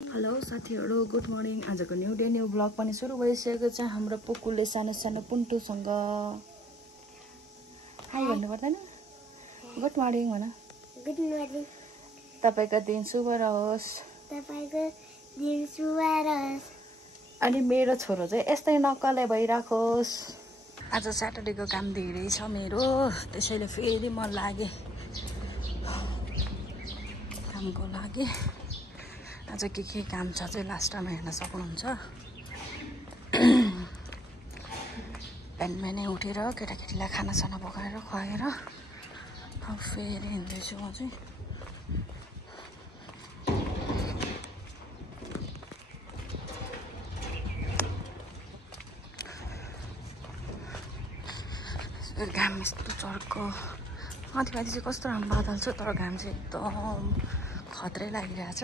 Hello साथीहरु, good morning. आजको new day new blog पनि सुरु भइसकेको छ। हाम्रो पुकुले सानो सानो पुन्टुसँग हाई भन्नु पर्दैन? गुड मर्निङ भन। Good morning. तपाईको दिन शुभ रहोस्। तपाईको दिन शुभ रहोस्। अनि मेरो छोरो चाहिँ यस्तै नक्कले भइराखोस्। आज स्याटरडेको काम धेरै छ मेरो, त्यसैले फेरि म लागे कामको लागि। आज के काम छ चाहिँ लास्ट टाइम हेर्न सक्नुहुन्छ। बिहानै उठेर केटाकेटीलाई खानासाना पकाएर खुवाएर अब फेरि हिँड्दैछु म चाहिँ। घाम यस्तो चर्को माथि चाहिँ कस्तो राम्रो बादल छ, तर घाम चाहिँ एकदम खत्रै लागिरहेछ।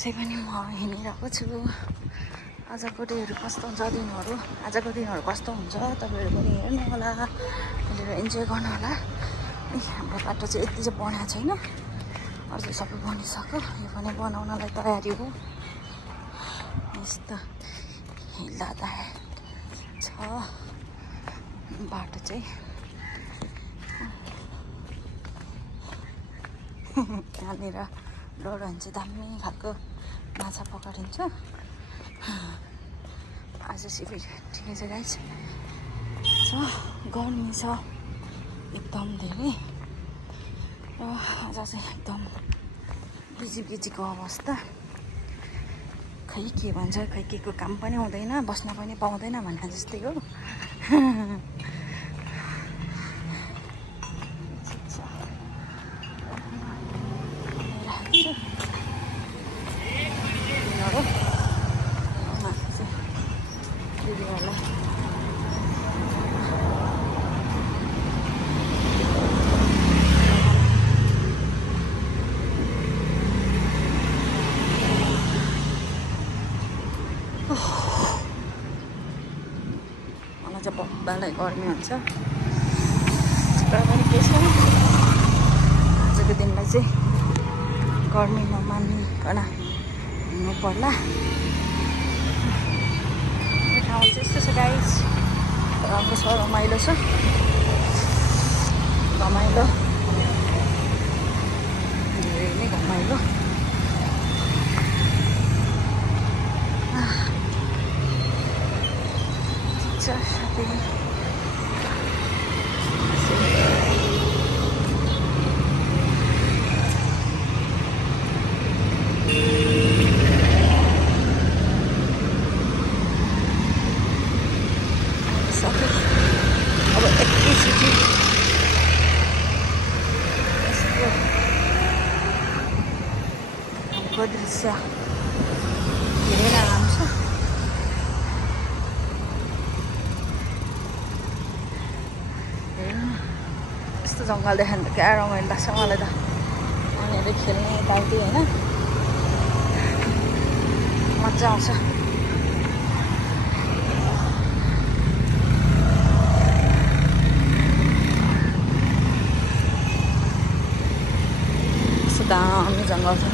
त्यसै पनि म हिँडिरहेको छु। आजको डेहरू कस्तो हुन्छ, आजको दिनहरू कस्तो हुन्छ तपाईँहरू पनि हेर्नु होला, हेरेर इन्जोय गर्नु होला। हाम्रो बाटो चाहिँ यति चाहिँ बनाएको छैन, अरू चाहिँ सबै बनिसक्यो। यो पनि बनाउनलाई तयारी हो। यस्तो हिँड्दा छ बाटो चाहिँ। यहाँनिर डोरन चाहिँ दामी खालको माछा पकाइन्छ। आज शिविर ठिकै छ गाइस। गर्मी छ एकदम धेरै र आज चाहिँ एकदम बिजीको अवस्था। खै के भन्छ, खै के को काम पनि हुँदैन, बस्न पनि पाउँदैन भन्ने जस्तै हो। मलाई चाहिँ बब्बालाई गर्मी हुन्छ, तर पनि के छ आजको दिनलाई चाहिँ गर्मी नमानिकन हिँड्नु पर्ला। यो ठाउँ चाहिँ यस्तो छ गाइस, राम्रो छ, रमाइलो छ, रमाइलो धेरै नै रमाइलो। साथी अब एकैचोटि यस्तो दृश्य हेरेर आउँछ। यस्तो जङ्गल देख्यो भने त क्या रमाइलो लाग्छ मलाई त। नानीहरू खेल्ने यताउति होइन, मजा आउँछ। यस्तो दामी जङ्गल छ।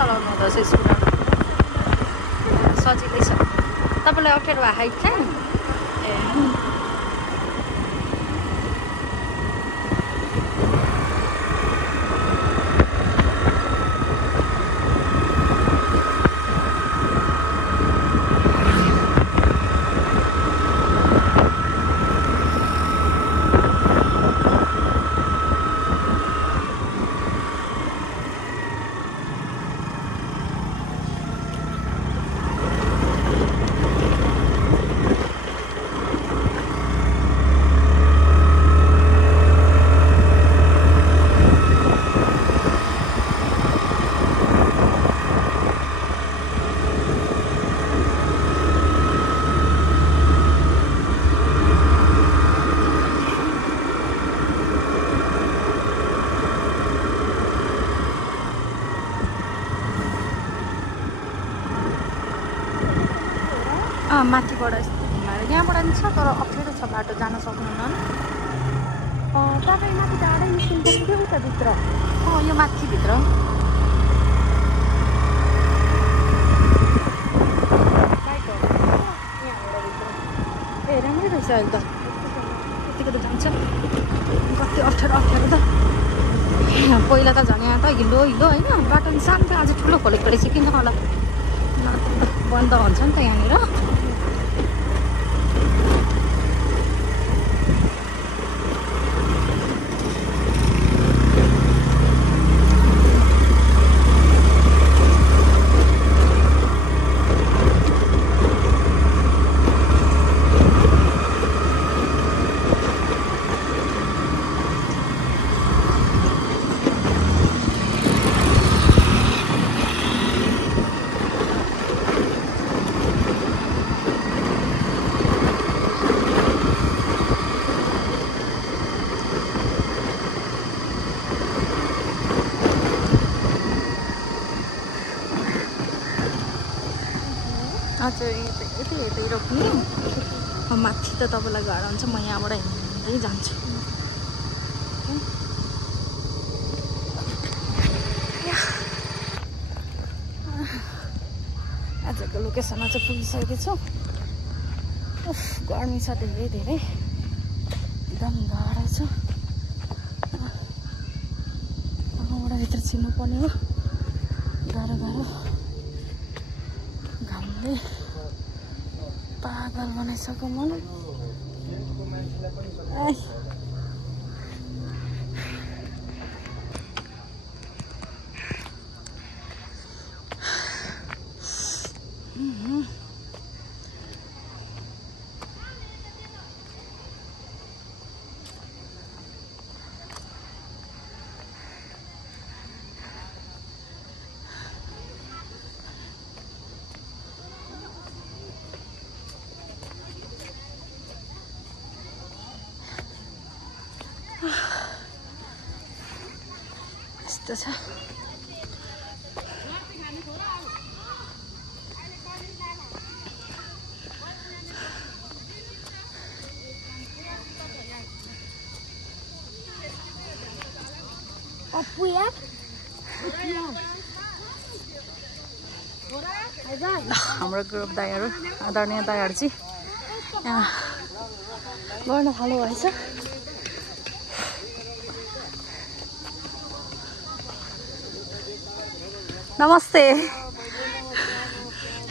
चलाउनु हुँदो रहेछ स्कुटर सजिलै छ तपाईँलाई अप्ठ्यारो भएको हाइट चाहिँ ए माथिबाट घुमाएर यहाँबाट नि छ तर अप्ठ्यारो छ बाटो जान सक्नुहुन्न तपाईँ माथि टाढै निस्किनु सक्यो उता भित्र यो माथिभित्र ए राम्रै रहेछ अहिले त यतिको त जान्छ कति अप्ठ्यारो त पहिला त झन् यहाँ त हिलो होइन बाटो नि सानो थियो आज ठुलो खोलेको रहेछ किन होला बन्द हुन्छ नि त यहाँनिर हजुर यतै रोक्ने माथि त तपाईँलाई गाह्रो हुन्छ म यहाँबाट हिँड्दै जान्छु आजको लोकेसनमा चाहिँ पुगिसकेको छु गर्मी छ धेरै एकदम गाह्रो छ वहाँबाट भित्र छिर्नु पर्ने हो गाह्रो घामले पागल बनाइसक्यो मलाई यस्तो छ हाम्रो ग्रुप दाइहरू आदरणीय दाइहरू चाहिँ यहाँ गर्न थाल्नु भएछ नमस्ते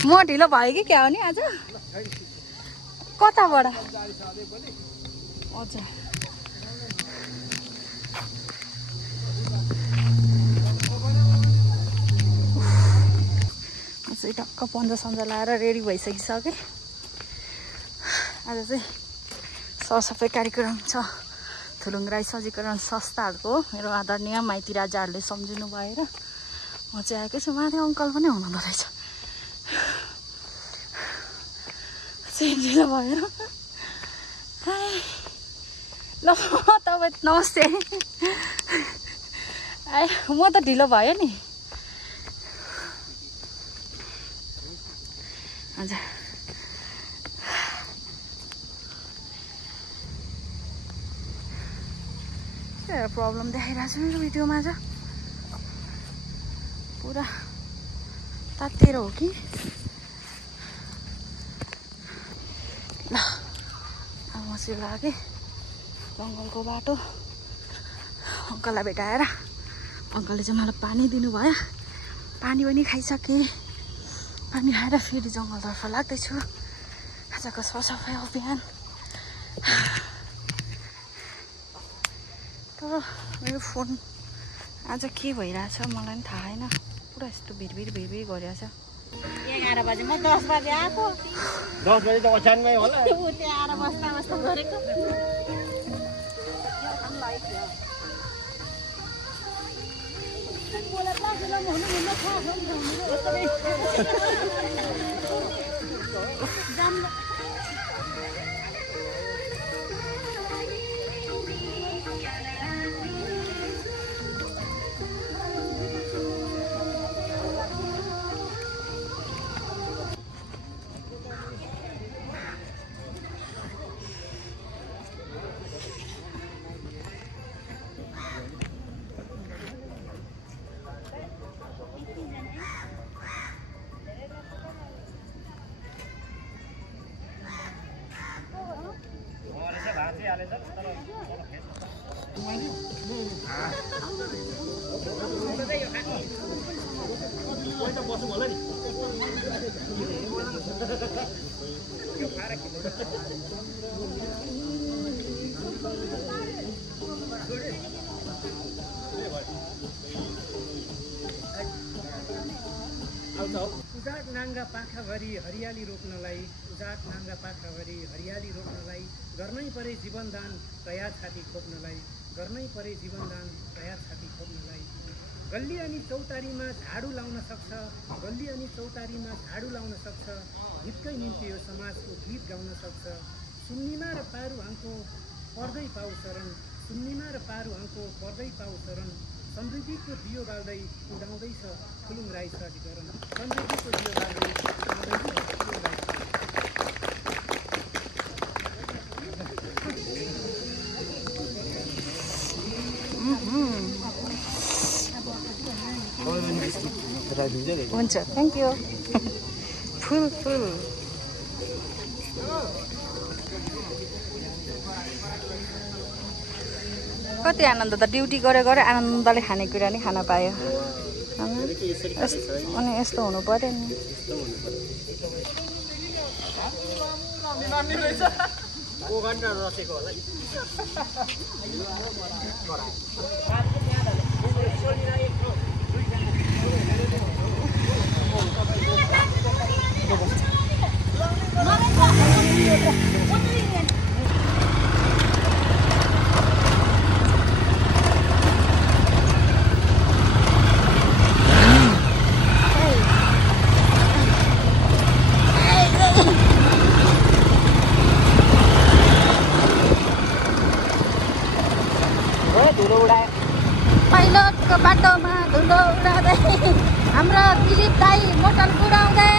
म ढिलो भयो कि क्या हो नि आज कताबाट हजुर चाहिँ टक्क पन्जा लाएर रेडी भइसकिसकेँ आज चाहिँ सरसफाइ कार्यक्रम छ थुलुङ राई सजीकरण संस्थाहरूको मेरो आदरणीय माइती राजाहरूले सम्झिनु भएर म चाहिँ आएकै छु माथि अङ्कल पनि हुनुहुँदो रहेछ ढिलो भएर ल तपाईँ नमस्ते म त ढिलो भयो नि हजुर प्रब्लम देखाइरहेको छु मेरो भिडियोमा आज पुरा तातेर हो कि ल अब म चाहिँ लागेँ जङ्गलको बाटो। अङ्कललाई भेटाएर अङ्कलले चाहिँ मलाई पानी दिनुभयो। पानी पनि खाइसकेँ। पानी खाएर फेरि जङ्गलतर्फ लाग्दैछु। आजको सरसफाइ अभियान। तर मेरो फोन आज के भइरहेछ मलाई पनि थाहा छैन। पुरा यस्तो भिरभिर गरिरहेछ। 11 बजे म 10 बजे आएको। 10 बजे त ओछ्यानमै होला। उते आएर बस्दा गरेको। उजाट नाङ्गा पाखाभरि हरियाली रोक्नलाई उजाट नाङ्गा पाखाभरि हरियाली रोक्नलाई गर्नै परे जीवनदान तयार छाती खोप्नलाई गर्नै परे जीवनदान तयार छाती खोप्नलाई गल्ली अनि चौतारीमा झाडु लाउन सक्छ गल्ली अनि चौतारीमा झाडु लाउन सक्छ हितकै निम्ति यो समाजको गीत गाउन सक्छ सुन्नीमा र पारु हाङको पर्दै पाउ शरण सुन्नीमा र पारु हाङको पर्दै पाउ शरण समृद्धिको दियो बाल्दै उडाउँदैछ फुलुङ राई प्राधिकरण समृद्धिको दियो बाल्दै उडाउँदैछ फुलुङ राई हुन्छ थ्याङ्क यू फुल कति आनन्द त ड्युटी गरे आनन्दले खानेकुरा नि खान पायो अनि यस्तो हुनु पर्यो नि पाइलटको बाटोमा धुलो उडाउँदै हाम्रो दिलीप दाई मोटर कुदाउँदै